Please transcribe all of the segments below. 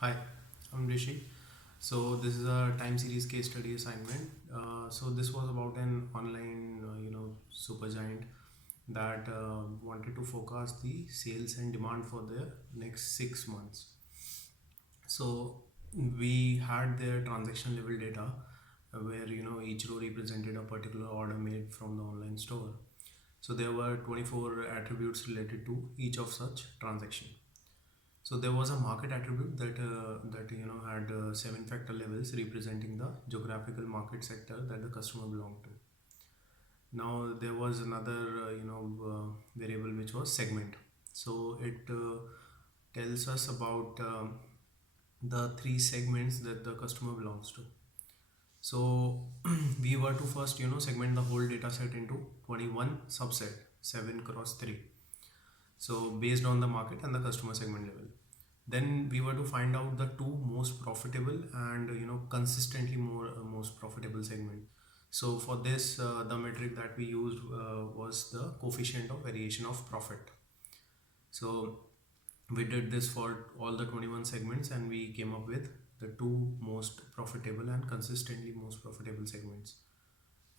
Hi, I'm Rishi. So this is a time series case study assignment. So this was about an online, super giant that wanted to forecast the sales and demand for the next 6 months. So we had their transaction level data where each row represented a particular order made from the online store. So there were 24 attributes related to each of such transaction. So there was a market attribute that had seven factor levels representing the geographical market sector that the customer belonged to. Now there was another variable which was segment. So it tells us about the three segments that the customer belongs to. So we were to first segment the whole data set into 21 subset, 7 cross 3. So based on the market and the customer segment level. Then we were to find out the two most profitable and consistently most profitable segment. So for this, the metric that we used was the coefficient of variation of profit. So we did this for all the 21 segments and we came up with the two most profitable and consistently most profitable segments.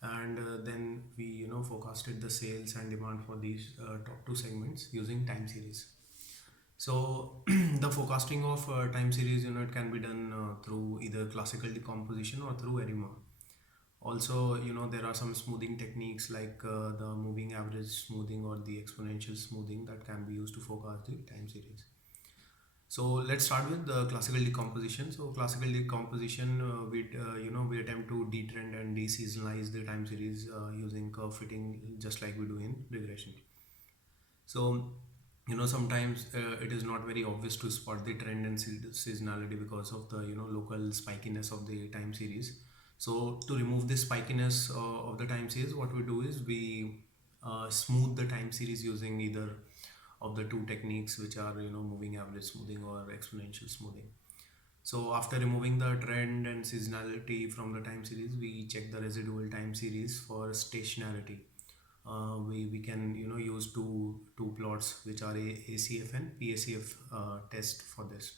And then we forecasted the sales and demand for these top two segments using time series. So the forecasting of time series, it can be done through either classical decomposition or through ARIMA. Also, there are some smoothing techniques like the moving average smoothing or the exponential smoothing that can be used to forecast the time series. So let's start with the classical decomposition. So classical decomposition, we attempt to detrend and deseasonalize the time series using curve fitting, just like we do in regression. So sometimes it is not very obvious to spot the trend and seasonality because of the local spikiness of the time series. So to remove this spikiness of the time series, what we do is we smooth the time series using either of the two techniques, which are moving average smoothing or exponential smoothing. So after removing the trend and seasonality from the time series, we check the residual time series for stationarity. We can use two plots which are a ACF and PACF test for this.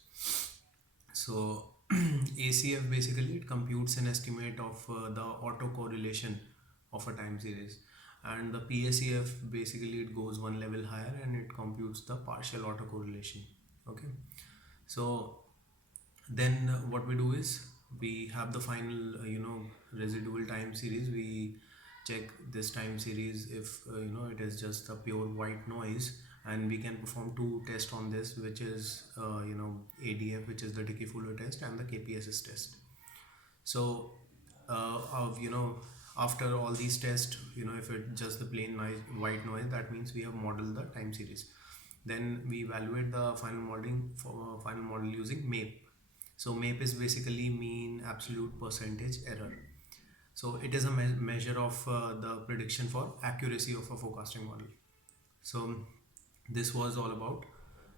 So ACF basically it computes an estimate of the autocorrelation of a time series, and the PACF basically it goes one level higher and it computes the partial autocorrelation. Okay, so then what we do is we have the final residual time series. We check this time series if it is just a pure white noise, and we can perform two tests on this, which is ADF, which is the decay Fuller test, and the KPSS test. So after all these tests, if it just the plain white noise, that means we have modeled the time series. Then we evaluate the final modeling for final model using MAPE. So MAPE is basically mean absolute percentage error. So it is a measure of the prediction for accuracy of a forecasting model. So this was all about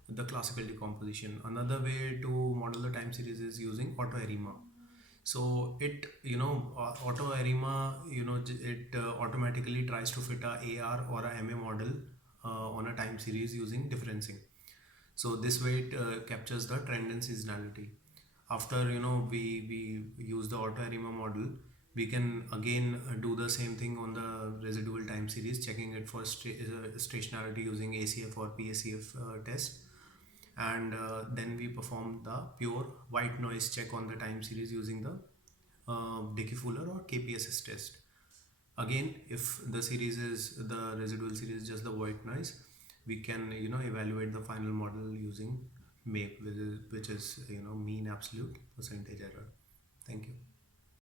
the classical decomposition. Another way to model the time series is using auto ARIMA. So it auto ARIMA it automatically tries to fit a AR or a MA model on a time series using differencing. So this way it captures the trend and seasonality. After we use the auto ARIMA model, we can again do the same thing on the residual time series, checking it for stationarity using ACF or PACF test, and then we perform the pure white noise check on the time series using the decay Fuller or KPSS test. Again, if the series is the residual series just the white noise, we can evaluate the final model using MAPE, which is mean absolute percentage error. Thank you.